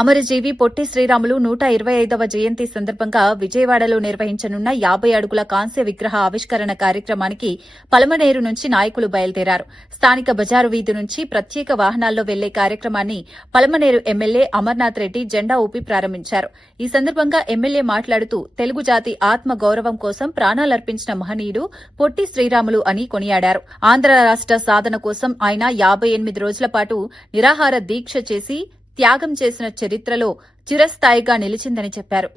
అమరజీవి పొట్టి శ్రీరాములు 125వ జయంతి సందర్భంగా విజయవాడలో నిర్వహించనున్న 50 అడుగుల కాంస్య విగ్రహ ఆవిష్కరణ కార్యక్రమానికి పలమనేరు నుంచి నాయకులు బయలుదేరారు. స్థానిక బజారు వీధి నుంచి ప్రత్యేక వాహనాల్లో వెళ్లే కార్యక్రమాన్ని పలమనేరు ఎమ్మెల్యే అమర్నాథ్ రెడ్డి జెండా ఊపి ప్రారంభించారు. ఈ సందర్భంగా ఎమ్మెల్యే మాట్లాడుతూ తెలుగు జాతి ఆత్మ గౌరవం కోసం ప్రాణాలర్పించిన మహనీయుడు పొట్టి శ్రీరాములు అని కొనియాడారు. ఆంధ్ర రాష్ట సాధన కోసం ఆయన 58 రోజుల పాటు నిరాహార దీక్ష చేసి త్యాగం చేసిన చరిత్రలో చిరస్థాయిగా నిలిచిందని చెప్పారు.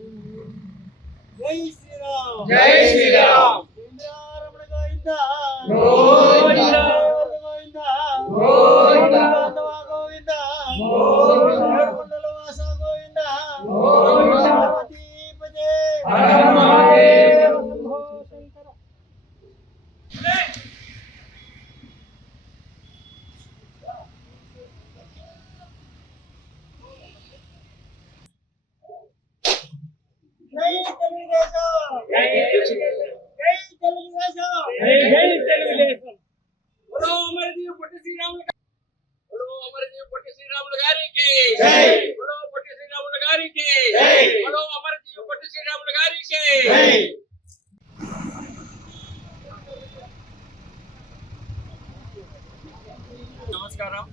నమస్కారం.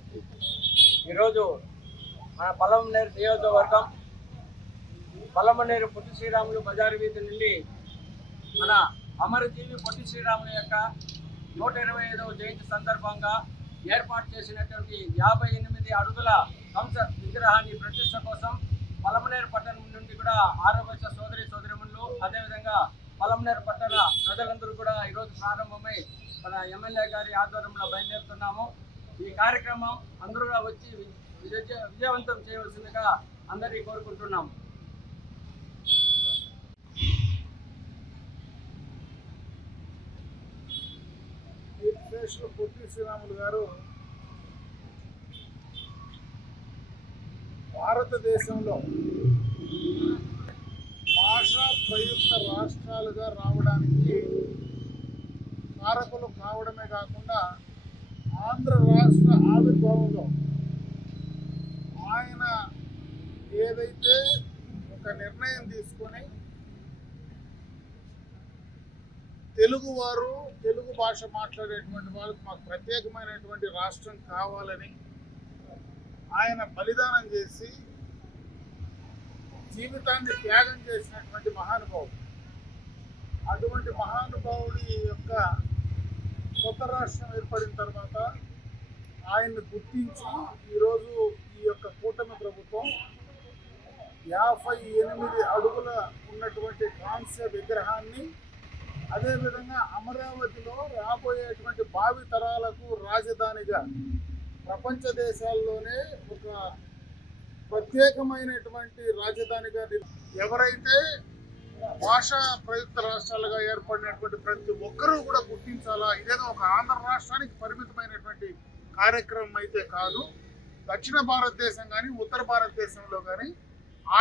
ఈరోజు మన పలమనేరు నియోజకవర్గం పలమనేరు పొట్టి శ్రీరాములు బజారు వీధి నుండి మన అమరజీవి పొట్టి శ్రీరాములు యొక్క 125వ జయంతి సందర్భంగా ఏర్పాటు చేసినటువంటి 58 అడుగుల కంస విగ్రహాన్ని ప్రతిష్ట కోసం పలమనేరు పట్టణం నుండి కూడా ఆరోగ్య సోదరిమణులు అదేవిధంగా పలమనేరు పట్టణ ప్రజలందరూ కూడా ఈరోజు ప్రారంభమై మన ఎమ్మెల్యే గారి ఆధ్వర్యంలో బయలుదేరుతున్నాము. ఈ కార్యక్రమం అందరూ వచ్చి విజయవంతం చేయవలసిందిగా అందరినీ కోరుకుంటున్నాము. పొట్టి శ్రీరాములు గారు భారతదేశంలో భాషా ప్రయుక్త రాష్ట్రాలుగా రావడానికి కారకులు కావడమే కాకుండా ఆంధ్ర రాష్ట్ర ఆవిర్భావంలో ఆయన ఏదైతే ఒక నిర్ణయం తీసుకొని తెలుగువారు తెలుగు భాష మాట్లాడేటువంటి వాళ్ళకి మాకు ప్రత్యేకమైనటువంటి రాష్ట్రం కావాలని ఆయన బలిదానం చేసి జీవితాన్ని త్యాగం చేసినటువంటి మహానుభావుడు. అటువంటి మహానుభావుడి యొక్క కొత్త రాష్ట్రం ఏర్పడిన తర్వాత ఆయన్ని గుర్తించి ఈరోజు ఈ యొక్క కూటమి ప్రభుత్వం 58 అడుగుల ఉన్నటువంటి కాంస్య విగ్రహాన్ని అదేవిధంగా అమరావతిలో రాబోయేటువంటి భావి తరాలకు రాజధానిగా ప్రపంచ దేశాల్లోనే ఒక ప్రత్యేకమైనటువంటి రాజధానిగా ఎవరైతే భాషా ప్రయుక్త రాష్ట్రాలుగా ఏర్పడినటువంటి ప్రతి ఒక్కరూ కూడా గుర్తించాలా. ఇదేదో ఒక ఆంధ్ర రాష్ట్రానికి పరిమితమైనటువంటి కార్యక్రమం అయితే కాదు. దక్షిణ భారతదేశం కానీ ఉత్తర భారతదేశంలో కానీ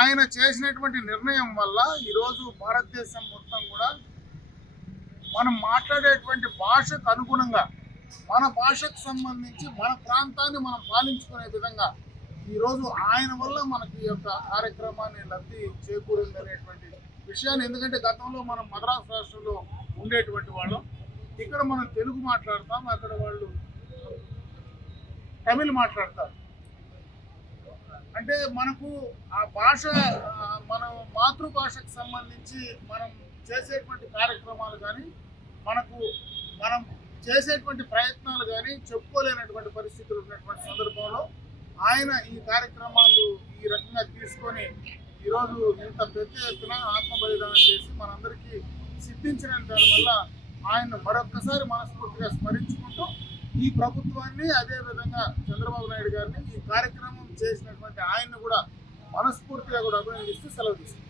ఆయన చేసినటువంటి నిర్ణయం వల్ల ఈరోజు భారతదేశం మొత్తం కూడా మనం మాట్లాడేటువంటి భాషకు అనుగుణంగా మన భాషకు సంబంధించి మన ప్రాంతాన్ని మనం పాలించుకునే విధంగా ఈరోజు ఆయన వల్ల మనకి ఈ యొక్క కార్యక్రమాన్ని లబ్ధి చేకూరింది అనేటువంటి విషయాన్ని, ఎందుకంటే గతంలో మనం మద్రాసు రాష్ట్రంలో ఉండేటువంటి వాళ్ళం, ఇక్కడ మనం తెలుగు మాట్లాడతాం, అక్కడ వాళ్ళు తమిళ్ మాట్లాడతారు. అంటే మనకు ఆ భాష మన మాతృభాషకు సంబంధించి మనం చేసేటువంటి కార్యక్రమాలు కానీ మనం చేసేటువంటి ప్రయత్నాలు కానీ చెప్పుకోలేనటువంటి పరిస్థితులు ఉన్నటువంటి సందర్భంలో ఆయన ఈ కార్యక్రమాలు ఈ రకంగా తీసుకొని ఈరోజు ఇంత పెద్ద ఎత్తున ఆత్మ బలిదానం చేసి మనందరికీ సిద్ధించిన దానివల్ల ఆయన మరొక్కసారి మనస్ఫూర్తిగా స్మరించుకుంటూ ఈ ప్రభుత్వాన్ని అదేవిధంగా చంద్రబాబు నాయుడు గారిని ఈ కార్యక్రమం చేసినటువంటి ఆయన్ని కూడా మనస్ఫూర్తిగా కూడా అభినందిస్తూ సెలవు తీసుకుంటాం.